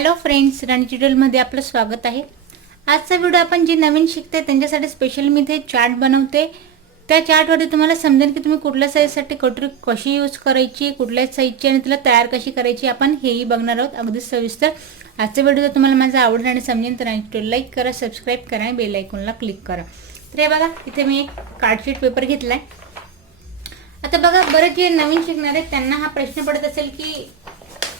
Hello friends, राणी ट्युटोरियलमध्ये आपलं स्वागत आहे। आजचा व्हिडिओ आपण जे नवीन शिकते त्यांच्यासाठी स्पेशल मी इथे चार्ट बनवते। त्या चार्टवरती तुम्हाला समजेल की तुम्ही कुठल्या साईजसाठी कटोरी कशी यूज करायची, कुठल्या साईजची आणि तिला तयार कशी करायची आपण हेही बघणार आहोत अगदी सविस्तर। आजचा व्हिडिओ जर तुम्हाला माझा आवडला आणि समजेल तर राणी ट्युटोरियल लाईक करा, सबस्क्राइब करा आणि बेल आयकॉनला क्लिक करा। तर हे बघा इथे मी एक कार्डशीट पेपर घेतलाय। आता बघा बरेच जे नवीन शिकणार आहेत त्यांना हा प्रश्न पडत असेल की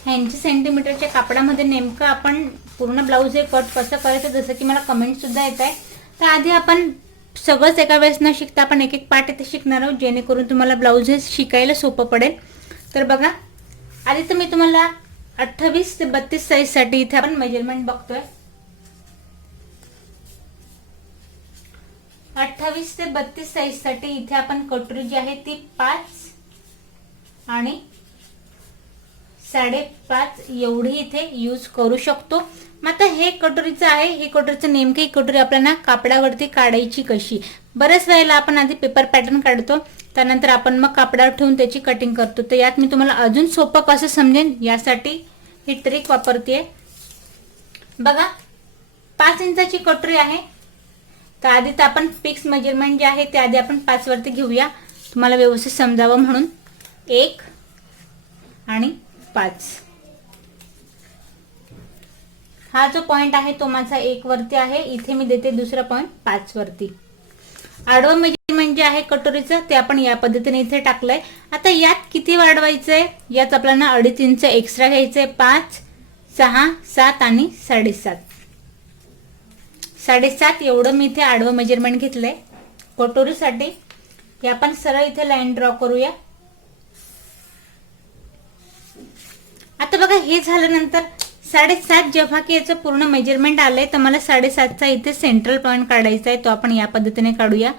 80 सेंटीमीटरच्या कापडामध्ये नेमकं आपण पूर्ण ब्लाउज हे कट कसं करायचं, जसं की मला कमेंट सुद्धा येत आहे। तर आधी आपण सगळंच एका वेळेस न शिकता आपण एक एक पार्ट इथे शिकणार आहोत जेणेकरून तुम्हाला ब्लाउज हे शिकायला सोपं पडेल। तर बघा आधी तर मी तुम्हाला 28 ते 32 साइज साठी इथे आपण मेजरमेंट बघतोय। 28 ते 32 साइज साठी इथे आपण कटोरी जी आहे ती 5 आणि 5.5 एवढी इथे यूज करू शकतो। मग आता हे कटोरीचं आहे, हे कटोरीचं नेमकी कटोरी आपल्याला कापडावरती काढायची कशी। बरेच वेळेला आपण आधी पेपर पॅटर्न काढतो, त्यानंतर आपण मग कापडावर ठेवून त्याची कटिंग करतो। तर यात मी तुम्हाला अजून सोपं कसं समजेल यासाठी ही ट्रिक वापरते। बघा 5 इंचाची कटोरी आहे, तर आधी तर आपण फिक्स मेजरमेंट जे आहे ते आधी आपण 5 वरती घेऊया, तुम्हाला व्यवस्थित समजावं म्हणून। 1 आणि 5 हा जो पॉइंट आहे तो माझा 1 वरती आहे, इथे मी देते दुसरा पॉइंट 5 वरती। आडवं मेजरमेंट जे आहे कटोरीचं ते आपण या पद्धतीने इथे टाकलंय। आता यात किती वाढवायचंय, यात आपल्याला 2.5 इंच एक्स्ट्रा घ्यायचंय। 5, 6, 7 आणि 7.5 7.5 एवढं मी इथे आडवं मेजरमेंट घेतलंय कटोरीसाठी। हे आपण सरळ इथे लाईन ड्रॉ करूया। आता बघा हे झाल्यानंतर 7.5 जेव्हा की याचं पूर्ण मेजरमेंट आलंय तर मला 7.5 चा इथे सेंट्रल पॉइंट काढायचा आहे, तो आपण या पद्धतीने काढूया।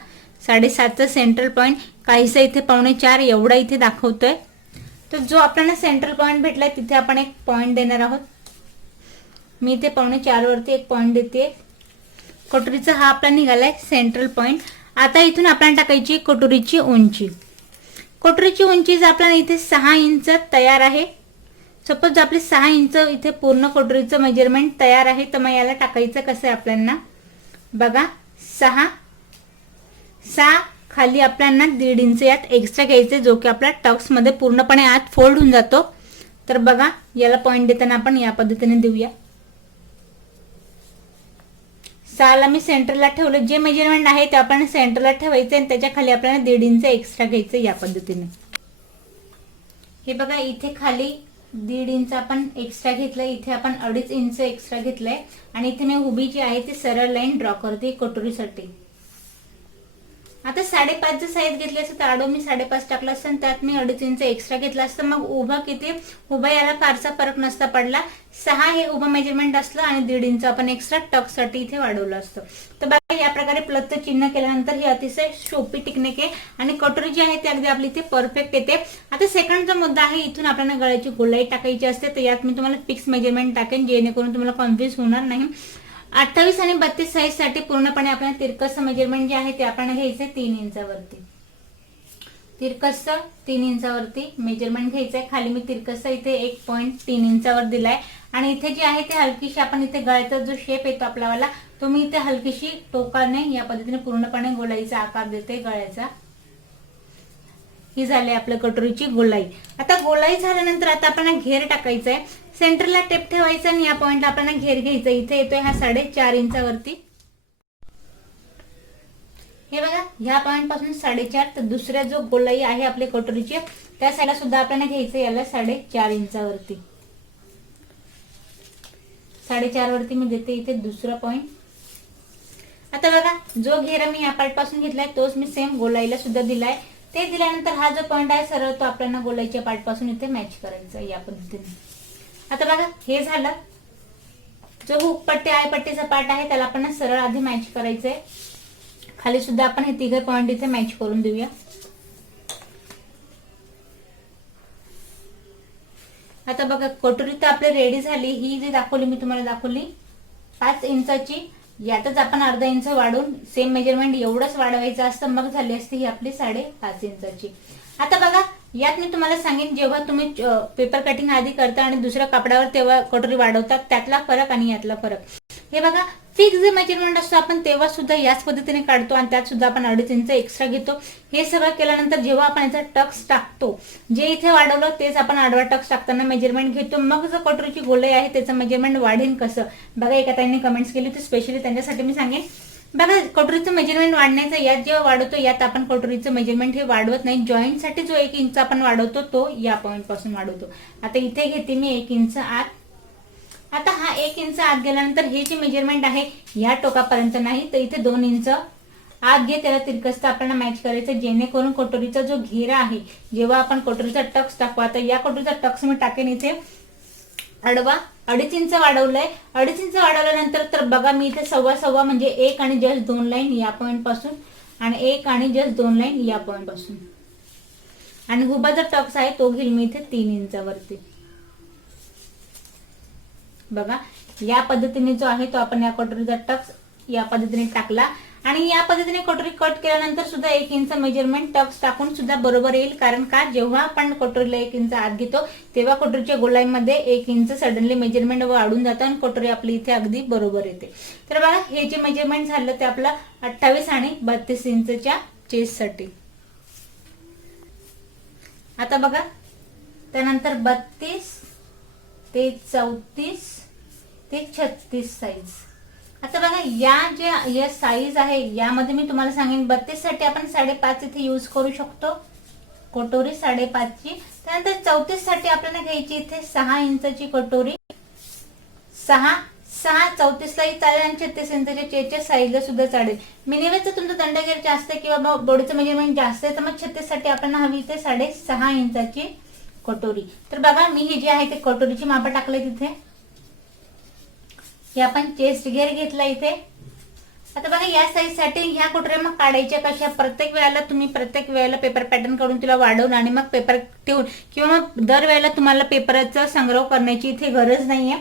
7.5 चा सेंट्रल पॉइंट काहीसा इथे 3.25 एवढा इथे दाखवतोय। तर जो आपल्याला सेंट्रल पॉइंट भेटलाय तिथे आपण एक पॉइंट देणार आहोत। मी इथे 3.25 वरती एक पॉइंट देते। कटोरीचा हा आपला निघालाय सेंट्रल पॉइंट। आता इथून आपल्याला टाकायची कटोरीची उंची। कटोरीची उंची जर आपल्याला इथे 6 इंच तयार आहे, सपोज आपले 6 इंच इथे पूर्ण कटोरीचं मेजरमेंट तयार आहे, तर मग याला टाकायचं कसं आहे आपल्याला बघा 6 खाली आपल्याला 1.5 इंच यात एक्स्ट्रा घ्यायचे, जो की आपल्या टक्स मध्ये पूर्णपणे आत फोल्ड होऊन जातो। तर बघा याला पॉइंट देताना आपण या पद्धतीने देऊया। 6 ला मी सेंटरला ठेवलं, जे मेजरमेंट आहे ते आपण सेंटरला ठेवायचे आणि त्याच्या खाली आपल्याला 1.5 इंच एक्स्ट्रा घ्यायचं या पद्धतीने। हे बघा इथे खाली 1.5 इंच आपण एक्स्ट्रा घेतलंय, इथे आपण 2.5 इंच एक्स्ट्रा घेतलंय आणि इथे मी उभी जी आहे ती सरळ लाईन ड्रॉ करते कटोरीसाठी। आता 5.5 जर साईज घेतली असते तर आडो मी 5.5 टाकलं असतं, त्यात मी 2.5 इंच एक्स्ट्रा घेतला असतं, मग उभा किती उभा याला फारसा फरक नसता पडला। 6 हे उभं मेजरमेंट असलं आणि 1.5 इंच आपण एक्स्ट्रा टक साठी इथे वाढवलं असतं। तर बघा या प्रकारे प्लसचं चिन्ह केल्यानंतर ही अतिशय सोपी टेक्निक आहे आणि कटोरी जी आहे ती अगदी आपली इथे परफेक्ट येते। आता सेकंडचा मुद्दा आहे, इथून आपल्याला गळ्याची गोलाई टाकायची असते, तर यात मी तुम्हाला फिक्स मेजरमेंट टाकेन जेणेकरून तुम्हाला कन्फ्युज होणार नाही। 28 आणि 32 साइज साठी पूर्णपणे आपल्याला तिरकस मेजरमेंट जे आहे ते आपण घ्यायचे 3 इंचावरती। तिरकस 3 इंचावरती मेजरमेंट घ्यायचंय। खाली मी तिरकस इथे 1.3 इंचावर दिलाय आणि इथे जे आहे ते हलकीशी आपण इथे गळ्याचा जो शेप येतो आपलावाला तो मी इथे हलकीशी टोकाने या पद्धतीने पूर्णपणे गोलाईचा आकार देते गळ्याचा। ही झाली आपल्या कटोरीची गोलाई। आता गोलाई झाल्यानंतर आता आपण घेर टाकायचा आहे, सेंटरला टेप ठेवायचा आणि या पॉइंटला आपल्याला घेर घ्यायचा। इथे येतोय हा 4.5 इंचावरती। हे बघा ह्या पॉइंट पासून 4.5 तर दुसऱ्या जो गोलाई आहे आपल्या कटोरीची त्या साईडला सुद्धा आपल्याला घ्यायचं याला 4.5 इंचावरती। 4.5 वरती मी देते इथे दुसरा पॉइंट। आता बघा जो घेरा मी या पार्ट पासून घेतलाय तोच मी सेम गोलाईला सुद्धा दिलाय। ते दिल्यानंतर हा जो पॉइंट आहे सरळ तो आपल्याला गोलाईच्या पार्ट पासून इथे मॅच करायचा या पद्धतीने। आता बघा हे झालं, जो हुक पट्टी आय पट्टीचा पार्ट आहे त्याला आपण सरळ आधी मॅच करायचंय। खाली सुद्धा आपण हे तिघे पॉइंट इथे मॅच करून देऊया। आता बघा कटोरी तर आपली रेडी झाली। ही जी दाखवली मी तुम्हाला दाखवली 5 इंचाची, यातच आपण अर्धा इंच वाढवून सेम मेजरमेंट एवढंच वाढवायचं असतं, मग झाली असते ही आपली 5.5 इंचाची। आता बघा यात मी तुम्हाला सांगेन, जेव्हा तुम्ही पेपर कटिंग आधी करता आणि दुसऱ्या कापडावर तेव्हा कटोरी वाढवतात त्यातला फरक आणि यातला फरक। हे बघा, फिक्स जे मेजरमेंट असतो आपण तेव्हा सुद्धा याच पद्धतीने काढतो आणि त्यात सुद्धा आपण 2.5 इंच एक्स्ट्रा घेतो। हे सगळं केल्यानंतर जेव्हा आपण याचा टक्स टाकतो, जे इथे वाढवलं तेच आपण आडवा टक्स टाकताना मेजरमेंट घेतो। मग जर कटोरीची गोलाई आहे त्याचं मेजरमेंट वाढेल कसं बघा, एका ताईंनी कमेंट्स केली होती, स्पेशली त्यांच्यासाठी मी सांगेन। बघा, कटोरीचं मेजरमेंट वाढण्याचं यात जेव्हा वाढवतो यात आपण कटोरीचं मेजरमेंट हे वाढवत नाही। जॉईंटसाठी जो 1 इंच आपण वाढवतो तो या पॉईंट पासून वाढवतो। आता इथे घेते मी 1 इंच आत। आता हा 1 इंच आत गेल्यानंतर हे जे मेजरमेंट आहे या टोकापर्यंत नाही तर इथे 2 इंच आत घे, त्याला तिरकसता आपल्याला मॅच करायचं, जेणेकरून कटोरीचा जो घेरा आहे जेव्हा आपण कटोरीचा टक्स टाकू, आता या कटोरीचा टक्स मी टाकेन इथे आडवा 2.5 इंच वाढवलंय। 2.5 इंच वाढवल्यानंतर तर बघा मी इथे सव्वा म्हणजे 1 आणि जस्ट 2 लाईन या पॉईंट पासून आणि 1 आणि जस्ट 2 लाईन या पॉईंट पासून, आणि उभा जो टक्स आहे तो घेईल मी इथे 3 इंचावरती। बघा, या पद्धतीने जो आहे तो आपण या कटोरीचा टक्स या पद्धतीने टाकला आणि या पद्धतीने कटोरी कट केल्यानंतर सुद्धा 1 इंच मेजरमेंट टक्स टाकून सुद्धा बरोबर येईल। कारण का, जेव्हा आपण कटोरीला 1 इंच आत घेतो तेव्हा कटोरीच्या गोलाईमध्ये 1 इंच सडनली मेजरमेंट वाढून जातं आणि कटोरी आपली इथे अगदी बरोबर येते। तर बघा, हे जे मेजरमेंट झालं ते आपलं 28 आणि 32 इंचच्या चेस्टसाठी। आता बघा, त्यानंतर 32 ते 34 ते 36 साईज। आता बघा, या साईज आहे यामध्ये मी तुम्हाला सांगेन 32 साठी आपण 5.5 इथे यूज करू शकतो, कटोरी 5.5 ची। त्यानंतर 34 साठी आपल्याला घ्यायची इथे 6 इंचची कटोरी, 6 34 लाही चालेल आणि 36 इंचच्या चेस्टच्या साईजला सुद्धा चालेल। मिनिवेचं तुमचं दंडगेर जास्त आहे किंवा बॉडीचं मेजरमेंट जास्त आहे तर मग 36 साठी आपल्याला हवी इथे 6.5 इंचाची कटोरी। तर बघा, मी हे जे आहे ते कटोरीची मापं टाकले तिथे, हे आपण चेस्ट घेर घेतला इथे। आता बघा, या साईज साठी ह्या कटोऱ्या मग काढायच्या कशा, प्रत्येक वेळेला पेपर पॅटर्न करून तिला वाढवून आणि मग पेपर ठेवून किंवा मग दर वेळेला तुम्हाला पेपरचा संग्रह करण्याची इथे गरज नाहीये।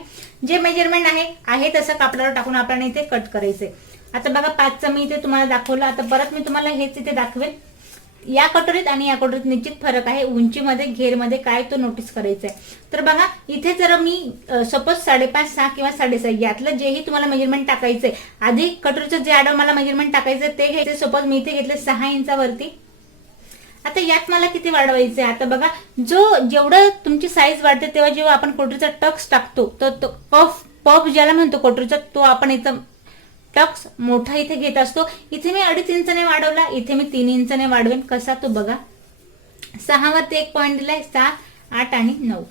जे मेजरमेंट आहे तसं कापडावर टाकून आपण इथे कट करायचंय। आता बघा, 5चं मी इथे तुम्हाला दाखवलं, आता परत मी तुम्हाला हेच इथे दाखवेल। या कटोरीत आणि या कटोरीत निश्चित फरक आहे, उंचीमध्ये घेरमध्ये काय तो नोटीस करायचा आहे। तर बघा, इथे जर मी सपोज 5.5 6 किंवा 6.5 यातलं जेही तुम्हाला मेजरमेंट टाकायचंय, आधी कटोरीचं जे आडवं मला मेजरमेंट टाकायचं ते घ्यायचं। सपोज मी इथे घेतलं 6 इंचावरती। आता यात मला किती वाढवायचंय, आता बघा, जेवढं तुमची साईज वाढते तेव्हा जेव्हा आपण कटोरीचा टक्स टाकतो तर तो पफ ज्याला म्हणतो कटोरीचा, तो आपण इथं टक्स मोठा इथे घेत असतो। इथे मी 2.5 इंचाने वाढवला, इथे मी 3 इंचाने वाढवेन। कसा तो बघा, 6 वरती 1 पॉईंट दिलाय, 7 8 आणि 9।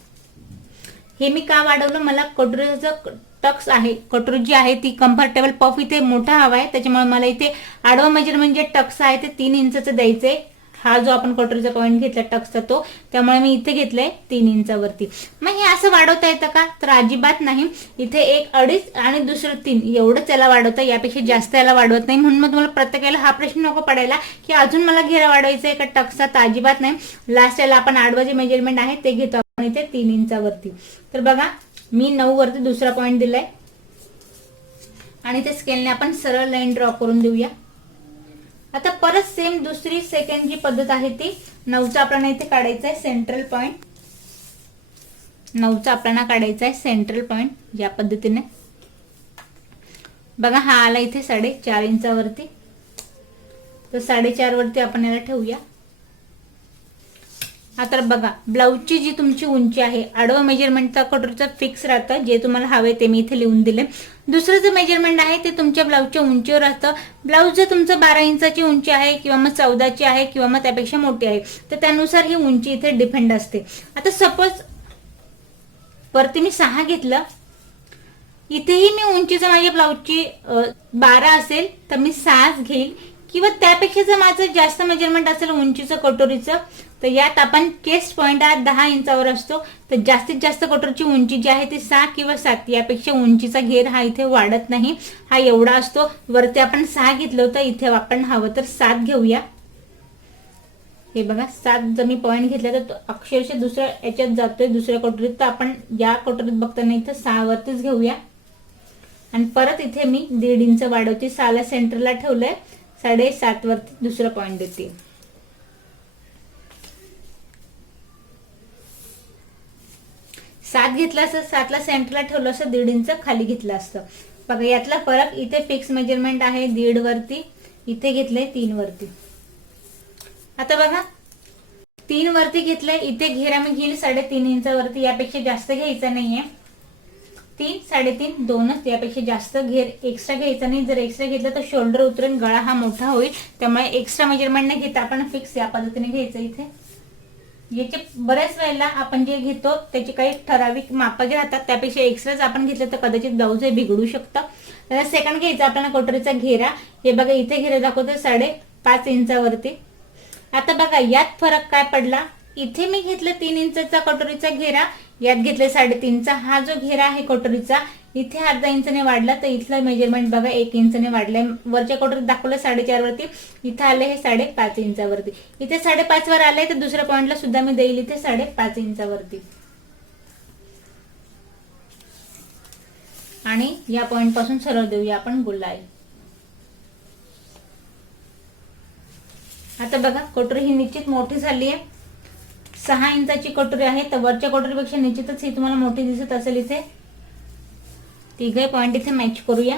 हे मी का वाढवलं, मला कटोरीचं टक्स आहे, कटोरी जी आहे ती कम्फर्टेबल पफ इथे मोठा हवा आहे, त्याच्यामुळे मला इथे आडवा मेजरमेंट जे टक्स आहे ते 3 इंचचं द्यायचंय। हा जो आपण कटोरीचा पॉईंट घेतला टक्सचा तो, त्यामुळे मी इथे घेतलंय 3 इंचावरती। मग हे असं वाढवता येतं का, तर अजिबात नाही। इथे 1 2.5 आणि दुसरं 3 एवढंच त्याला वाढवतं, यापेक्षा जास्त याला वाढवत नाही। म्हणून मग तुम्हाला प्रत्येकाला हा प्रश्न नको पडायला की अजून मला घेरा वाढवायचा आहे का टक्सचा, तर अजिबात नाही। लास्ट याला आपण आडवं जे मेजरमेंट आहे ते घेतो आपण इथे 3 इंचावरती। तर बघा, मी 9 वरती दुसरा पॉईंट दिलाय आणि ते स्केलने आपण सरळ लाईन ड्रॉ करून देऊया। आता परत सेम दुसरी सेकंड जी पद्धत आहे ती 9चा आपल्याला इथे काढायचा आहे सेंट्रल पॉइंट, 9चा आपल्याला काढायचा आहे सेंट्रल पॉइंट या पद्धतीने। बघा, हा आला इथे 4.5 इंचावरती, तर 4.5 वरती आपण याला ठेवूया। आता बघा, ब्लाऊजची जी तुमची उंची आहे, आडवा मेजरमेंटचा कटोरीचा फिक्स राहतं, जे तुम्हाला हवे ते मी इथे लिहून दिले। दुसरं जे मेजरमेंट आहे ते तुमच्या ब्लाऊजच्या उंचीवर असतं। ब्लाऊज जर तुमचं 12 इंचाची उंची आहे किंवा मग 14ची आहे किंवा मग त्यापेक्षा मोठी आहे तर त्यानुसार ही उंची इथे डिपेंड असते। आता सपोज वरती मी 6 घेतलं, इथेही मी उंचीचं माझ्या ब्लाऊजची 12 असेल तर मी 6 घेईल, किंवा त्यापेक्षा जर माझं जास्त मेजरमेंट असेल उंचीचं कटोरीचं तर यात आपण चेस्ट पॉइंट हा 10 इंचावर असतो, तर जास्तीत जास्त कटोरीची उंची जी आहे ती 6 किंवा 7 यापेक्षा उंचीचा घेर हा इथे वाढत नाही, हा एवढा असतो। वरती आपण 6 घेतलं होतं, इथे आपण हवं तर 7 घेऊया। हे बघा, 7 जर मी पॉइंट घेतला तर अक्षरशः दुसऱ्या याच्यात जातोय दुसऱ्या कटोरीत, तर आपण या कटोरीत बघताना इथे 6 वरतीच घेऊया आणि परत इथे मी 1.5 इंच वाढवते, 6ला सेंटरला ठेवलंय, 7.5 वरती दुसरा पॉइंट देते। 7 घेतलं असतं, 7ला सेंटरला ठेवलं असतं, 1.5 इंच खाली घेतलं असतं. बघा यातला फरक, इथे फिक्स मेजरमेंट आहे 1.5 वरती, इथे घेतलंय 3 वरती. आता बघा 3 वरती घेतलंय, इथे घेरा मी घेईल 3.5 इंचावरती, यापेक्षा जास्त घ्यायचा नाहीये. 3, 3.5, 2च, यापेक्षा जास्त घेर एक्स्ट्रा घ्यायचा नाही. जर एक्स्ट्रा घेतलं तर शोल्डर उतरेल, गळा हा मोठा होईल. त्यामुळे एक्स्ट्रा मेजरमेंट नाही घेता, आपण फिक्स या पद्धतीने घ्यायचं. इथे याचे बऱ्याच वेळेला आपण जे घेतो त्याचे काही ठराविक माप जे राहतात, त्यापेक्षा एक्स्ट्राच आपण घेतलं तर कदाचित ब्लाऊज हे बिघडू शकतं. तर सेकंड घ्यायचा आपल्याला कटोरीचा घेरा. हे बघा इथे घेरा दाखवतो 5.5 इंचावरती. आता बघा यात फरक काय पडला, इथे मी घेतलं 3 इंचचा कटोरीचा घेरा, यात घेतले 3.5चा. हा जो घेरा आहे कटोरीचा, इथे अर्धा इंचने वाढला, तर इथलं मेजरमेंट बघा 1 इंचने वाढलंय. वरच्या कटोरीत दाखवलं 4.5 वरती, इथे आले हे 5.5 इंचावरती. इथे 5.5 वर आले, तर दुसऱ्या पॉइंटला सुद्धा मी देईल इथे 5.5 इंचावरती. आणि या पॉइंट पासून सरळ देऊया आपण गोलाई. आता बघा कटोरी ही निश्चित मोठी झाली आहे, 6 इंचाची कटोरी आहे, तर वरच्या कटोरीपेक्षा निश्चितच ही तुम्हाला मोठी दिसत असेल. इथे तिघे पॉइंट इथे मॅच करूया.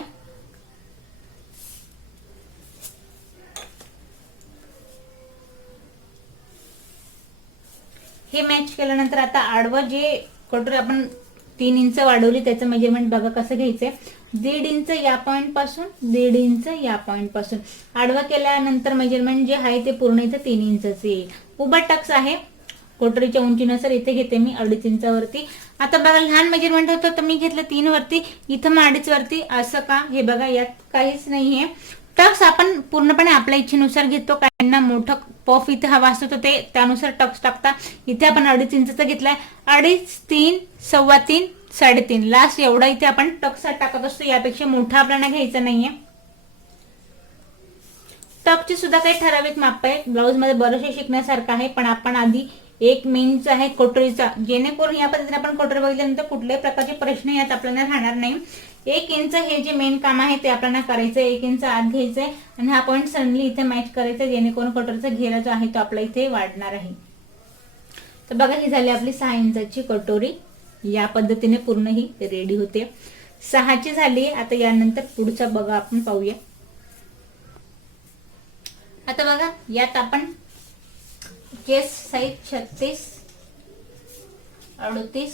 हे मॅच केल्यानंतर आता आडवं जे कटोरी आपण 3 इंच वाढवली त्याचं मेजरमेंट बघा कसं घ्यायचंय. 1.5 इंच या पॉइंट पासून, 1.5 इंच या पॉइंट पासून. आडवा केल्यानंतर मेजरमेंट जे आहे ते पूर्ण इथे 3 इंचच येईल. उभा टक्स आहे कटोरीच्या उंचीनुसार, इथे घेते मी 2.5 इंचावरती. आता बघा लहान मेजरमेंट होतं तर मी घेतलं 3 वरती, इथं मग 2.5 वरती. असं का, हे बघा यात काहीच नाहीये. टक्स आपण पूर्णपणे आपल्या इच्छेनुसार घेतो. काहींना मोठं पफ इथे हवा असतो तर ते त्यानुसार टक्स टाकता. इथे आपण 2.5 इंचचा घेतलाय, 2.5, 3, 3.25, 3.5 लास्ट एवढा इथे आपण टक्स टाकत असतो. यापेक्षा मोठा आपल्याला घ्यायचा नाहीये. टक्सची सुद्धा काही ठराविक माप आहे, ब्लाऊज मध्ये बरेचसे शिकण्यासारखं आहे. पण आपण आधी 1 मेनचा आहे कटोरीचा, जेणेकरून या पद्धतीने आपण कटोरी बघितल्यानंतर कुठल्याही प्रकारचे प्रश्न यात आपल्याला राहणार नाही. 1 इंच हे जे मेन काम आहे ते आपल्याला करायचंय. 1 इंच आत घ्यायचंय आणि हा पॉईंट सडनली इथे मॅच करायचा, जेणेकरून कटोरीचा घेरा जो आहे तो आपला इथे वाढणार आहे. तर बघा ही झाली आपली 6 इंचाची कटोरी. या पद्धतीने पूर्ण ही रेडी होते. 6ची झाली. आता यानंतर पुढचा बघा आपण पाहूया. आता बघा यात आपण चेस्ट साईज 36, 38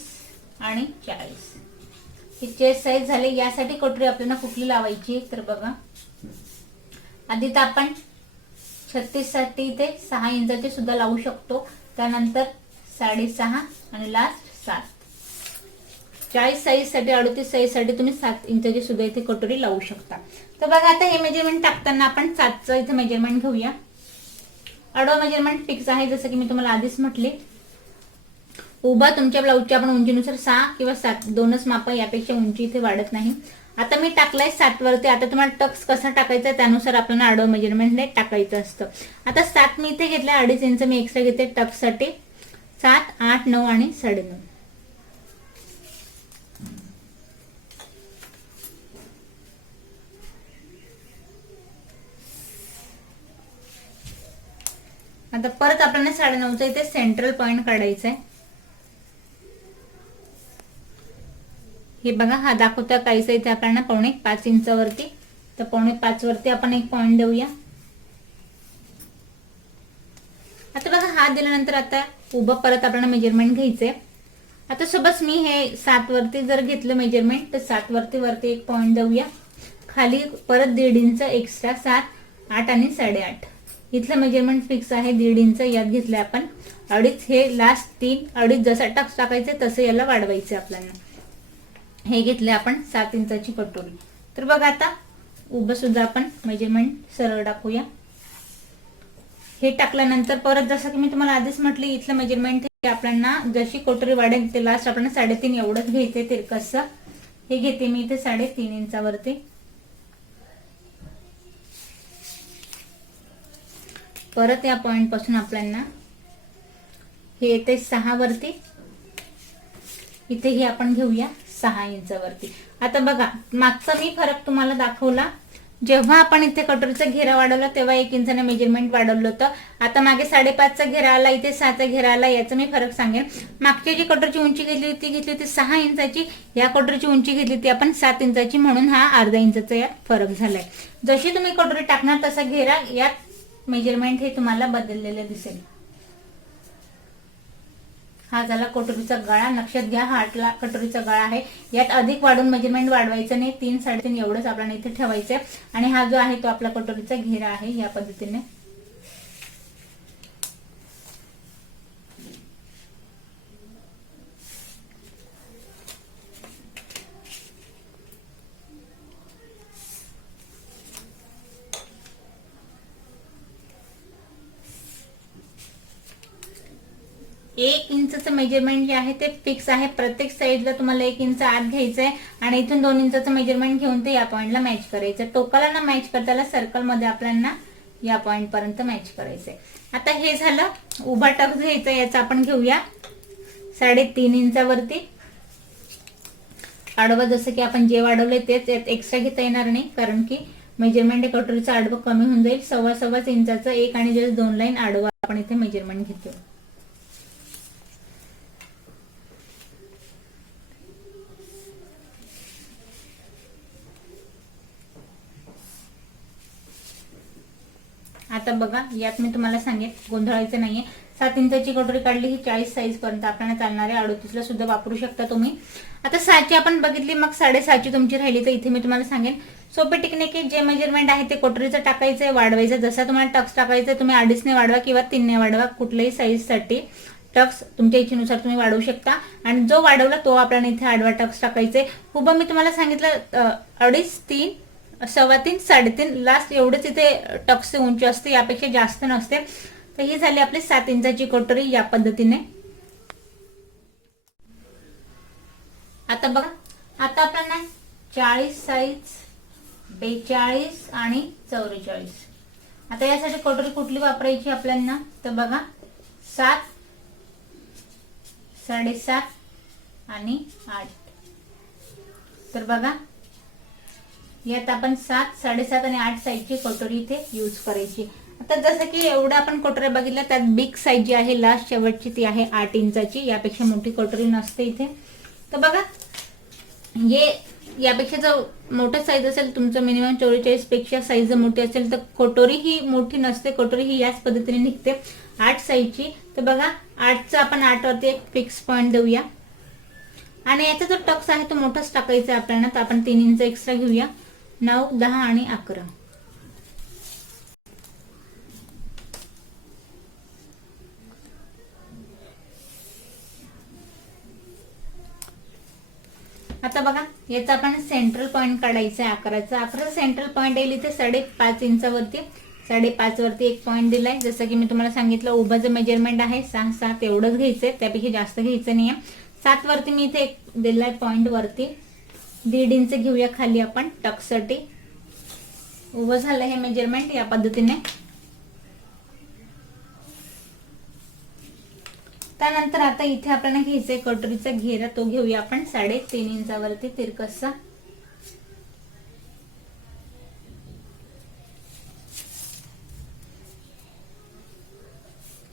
आणि 40 ही चेस्ट साईज झाली. यासाठी कटोरी आपल्याला कुठली लावायची तर बघा आधी तर आपण 36 साठी इथे 6 इंचाची सुद्धा लावू शकतो, त्यानंतर 6.5 आणि लास्ट 7. 40 साईज साठी, 38 साईज साठी तुम्ही 7 इंचाची सुद्धा इथे कटोरी लावू शकता. तर बघा आता हे मेजरमेंट टाकताना आपण 7चं इथे मेजरमेंट घेऊया. आडवा मेजरमेंट फिक्स आहे, जसं की मी तुम्हाला आधीच म्हटले. उभा तुमच्या ब्लाऊजच्या आपण उंचीनुसार 6 किंवा 7 दोनच माप, यापेक्षा उंची इथे वाढत नाही. आता मी टाकलाय 7 वरती. आता तुम्हाला टक्स कसा टाकायचा त्यानुसार आपल्याला आडवं मेजरमेंट टाकायचं असतं. आता 7 मी इथे घेतलंय, 2.5 इंच मी एक्स्ट्रा घेते टक्स साठी. 7, 8, 9 आणि 9.5. आता परत आपल्याला 9.5चा इथे सेंट्रल पॉइंट काढायचा आहे. हे बघा हा दाखवता काहीसा इथे आपल्याला 5.5 इंचावरती, तर 5.5 वरती आपण एक पॉइंट देऊया. आता बघा हा दिल्यानंतर आता उभं परत आपल्याला मेजरमेंट घ्यायचंय. आता सोबत मी हे 7 वरती जर घेतलं मेजरमेंट तर 7 वरती एक पॉइंट देऊया. खाली परत 1.5 इंच एक्स्ट्रा, 7, 8 आणि 8.5. इथलं मेजरमेंट फिक्स आहे 1.5 इंच. यात घेतलंय आपण 2.5. हे लास्ट 3, 2.5 जसा टक्स टाकायचे तसं याला वाढवायचे आपल्याला. हे घेतले आपण 7 इंचाची कटोरी. तर बघा आता उभं सुद्धा आपण मेजरमेंट सरळ टाकूया. हे टाकल्यानंतर परत जसं की मी तुम्हाला आधीच म्हटले, इथलं मेजरमेंट हे आपल्याला जशी कटोरी वाढेल ते लास्ट आपल्याला 3.5 एवढंच घ्यायचंय तिरकसं. हे घेते मी इथे 3.5 इंचावरती. परत या पॉइंट पासून आपल्याला हे येते 6 वरती. इथेही आपण घेऊया 6 इंचावरती. आता बघा मागचा मी फरक तुम्हाला दाखवला, जेव्हा आपण इथे कटोरीचा घेरा वाढवला तेव्हा 1 इंचाने मेजरमेंट वाढवलं होतं. आता मागे 5.5चा घेरा आला, इथे 6चा घेरा आला. याचं मी फरक सांगेन. मागच्या जी कटोरीची उंची घेतली होती 6 इंचाची, या कटोरीची उंची घेतली होती आपण 7 इंचाची, म्हणून हा अर्धा इंचाचा यात फरक झालाय. जशी तुम्ही कटोरी टाकणार तसा घेरा यात मेजरमेंट हे तुम्हाला बदललेलं दिसेल. हा झाला कटोरीचा गळा. लक्षात घ्या, हा कटोरीचा गळा आहे. यात अधिक वाढून मेजरमेंट वाढवायचं नाही. 3 3.5 एवढंच आपल्याला इथे ठेवायचंय. आणि हा जो आहे तो आपला कटोरीचा घेरा आहे. या पद्धतीने एक इंचचं मेजरमेंट जे आहे ते फिक्स आहे. प्रत्येक साईडला तुम्हाला 1 इंच आत घ्यायचंय आणि इथून 2 इंचाचं मेजरमेंट घेऊन ते या पॉइंटला मॅच करायचं. टोकाला ना मॅच करताना सर्कलमध्ये आपल्याला या पॉइंट पर्यंत मॅच करायचंय. आता हे झालं. उभा टक्स घ्यायचा, याचा आपण घेऊया 3.5 इंचावरती. आडवं जसं की आपण जे वाढवलंय तेच यात एक्स्ट्रा घेता येणार नाही, कारण की मेजरमेंट कटोरीचं आडवं कमी होऊन जाईल. 1.25 इंचाचं 1 आणि जस्ट 2 लाईन आडवं आपण इथे मेजरमेंट घेतो. आता बघा, यात मी तुम्हाला सांगेन, गोंधळायचं नाहीये. 7 इंचाची कटोरी काढली, ही 40 साईज पर्यंत आपल्याला चालणारे 38ला सुद्धा वापरू शकता तुम्ही. आता 6ची आपण बघितली, मग 6.5ची तुमची राहिली, तर इथे मी तुम्हाला सांगेन सोपे टेक्निक आहे. जे मेजरमेंट आहे ते कटोरीचं टाकायचंय, वाढवायचं. जसा तुम्हाला टक्स टाकायचा तुम्ही 2.5ने वाढवा किंवा 3ने वाढवा. कुठल्याही साईजसाठी टक्स तुमच्या इच्छेनुसार तुम्ही वाढवू शकता. आणि जो वाढवला तो आपल्याला इथे आडवा टक्स टाकायचे. उभं मी तुम्हाला सांगितलं 2.5, 3, 3.25, 3.5 लास्ट एवढेच इथे टक्सची उंची असते, यापेक्षा जास्त नसते. तर ही झाली आपली 7 इंचाची कटोरी या पद्धतीने. आता बघा, आता आपल्याला 40 साईज, 42 आणि 44. आता यासाठी कटोरी कुठली वापरायची आपल्याला, तर बघा 7, 7.5 आणि 8. तर बघा, यात आपण 7, 7.5 आणि 8 साईजची कटोरी इथे यूज करायची. आता जसं की एवढं आपण कटोऱ्या बघितल्या, त्यात बिग साईज जी आहे लास्ट शेवटची ती आहे 8 इंचाची. यापेक्षा मोठी कटोरी नसते इथे. तर बघा, हे यापेक्षा जर मोठं साईज असेल तुमचं, मिनिमम 44 पेक्षा साईज जर मोठी असेल तर कटोरी ही मोठी नसते. कटोरी ही याच पद्धतीने निघते 8 साईजची. तर बघा, 8चा आपण 8 वरती एक फिक्स पॉइंट देऊया. आणि याचा जो टक्स आहे तो मोठाच टाकायचा आहे आपल्याला, तर आपण 3 इंच एक्स्ट्रा घेऊया. 9, 10 आणि 11. आता बघा, याचा आपण सेंट्रल पॉइंट काढायचा आहे 11चा. 11 सेंट्रल पॉइंट येईल इथे 5.5 इंचावरती. 5.5 वरती एक पॉइंट दिलाय. जसं की मी तुम्हाला सांगितलं, उभाचं मेजरमेंट आहे 6, 7 एवढंच घ्यायचंय, त्यापेक्षा जास्त घ्यायचं नाहीये. 7 वरती मी इथे एक दिलाय पॉइंट वरती. 1.5 इंच घेऊया खाली आपण टक्ससाठी. उभं झालं हे मेजरमेंट या पद्धतीने. त्यानंतर आता इथे आपल्याला घ्यायचंय कटोरीचा घेरा, तो घेऊया आपण 3.5 इंचावरती तिरकसा.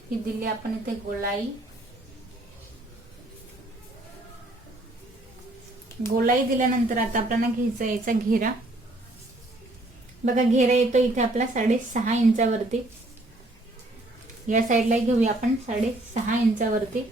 ही दिली आपण इथे गोलाई. गोलाई दिल्यानंतर आता आपल्याला घ्यायचा याचा घेरा. बघा, घेरा येतो इथे आपला 6.5 इंचावरती. या साईडला घेऊया आपण 6.5 इंचावरती.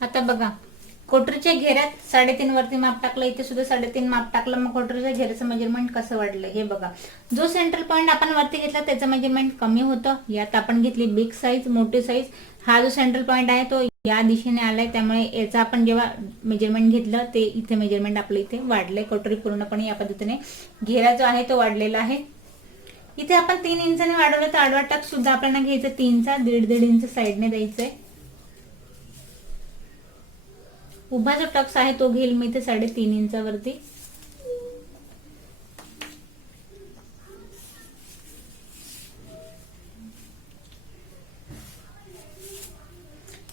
आता बघा, कटोरीच्या घेऱ्यात 3.5 वरती माप टाकलं, इथे सुद्धा 3.5 माप टाकलं. मग कटोरीच्या घेऱ्याचं मेजरमेंट कसं वाढलं हे बघा. जो सेंट्रल पॉइंट आपण वरती घेतला त्याचं मेजरमेंट कमी होतं. यात आपण घेतली बिग साईज, मोठी साईज. हा जो सेंट्रल पॉइंट आहे तो या दिशेने आलाय, त्यामुळे याचा आपण जेव्हा मेजरमेंट घेतलं ते इथे मेजरमेंट आपलं इथे वाढलंय. कटोरी पूर्णपणे या पद्धतीने घेरा जो आहे तो वाढलेला आहे. इथे आपण 3 इंचाने वाढवलं, तर आडवा टक्स सुद्धा आपल्याला घ्यायचं 3चा. 1.5 इंच साईडने द्यायचंय. उभा जो टक्स आहे तो घेईल मी ते 3.5 इंचावरती.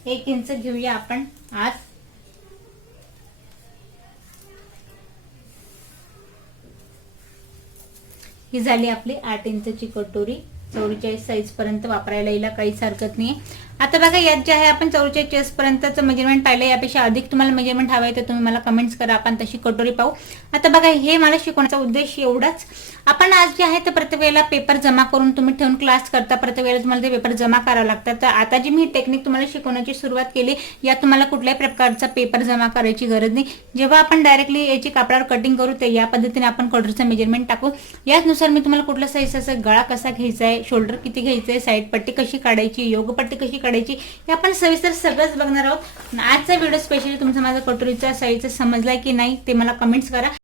एक इंच घेऊया आपण आज. ही झाली आपली 8 इंचची कटोरी. 44 साईज पर्यंत वापरायला येईल, काहीच हरकत नाही. आता बघा यात जे आहे आपण 44 चेस्ट पर्यंतचं मेजरमेंट पाहिलं. यापेक्षा अधिक तुम्हाला मेजरमेंट हवं आहे तर तुम्ही मला कमेंट्स करा, आपण तशी कटोरी पाहू. आता बघा हे मला शिकवण्याचा उद्देश एवढाच. आपण आज जे आहे ते प्रत्येक वेळेला पेपर जमा करून तुम्ही ठेवून क्लास करता, प्रत्येक वेळेला तुम्हाला ते पेपर जमा करावं लागतात. तर आता जी मी टेक्निक तुम्हाला शिकवण्याची सुरुवात केली, यात तुम्हाला कुठल्याही प्रकारचा पेपर जमा करायची गरज नाही. जेव्हा आपण डायरेक्टली याची कापडावर कटिंग करू ते या पद्धतीने आपण कटोरीचं मेजरमेंट टाकू. याचनुसार मी तुम्हाला कुठला साईज असा गळा कसा घ्यायचा आहे, शोल्डर किती घ्यायचं आहे, साईड पट्टी कशी काढायची, योगपट्टी कशी काढायची, हे आपण सविस्तर सगळंच बघणार आहोत. आजचा व्हिडिओ स्पेशली तुमचा माझा कटोरीचा साईजचा समजलाय की नाही ते मला कमेंट्स करा.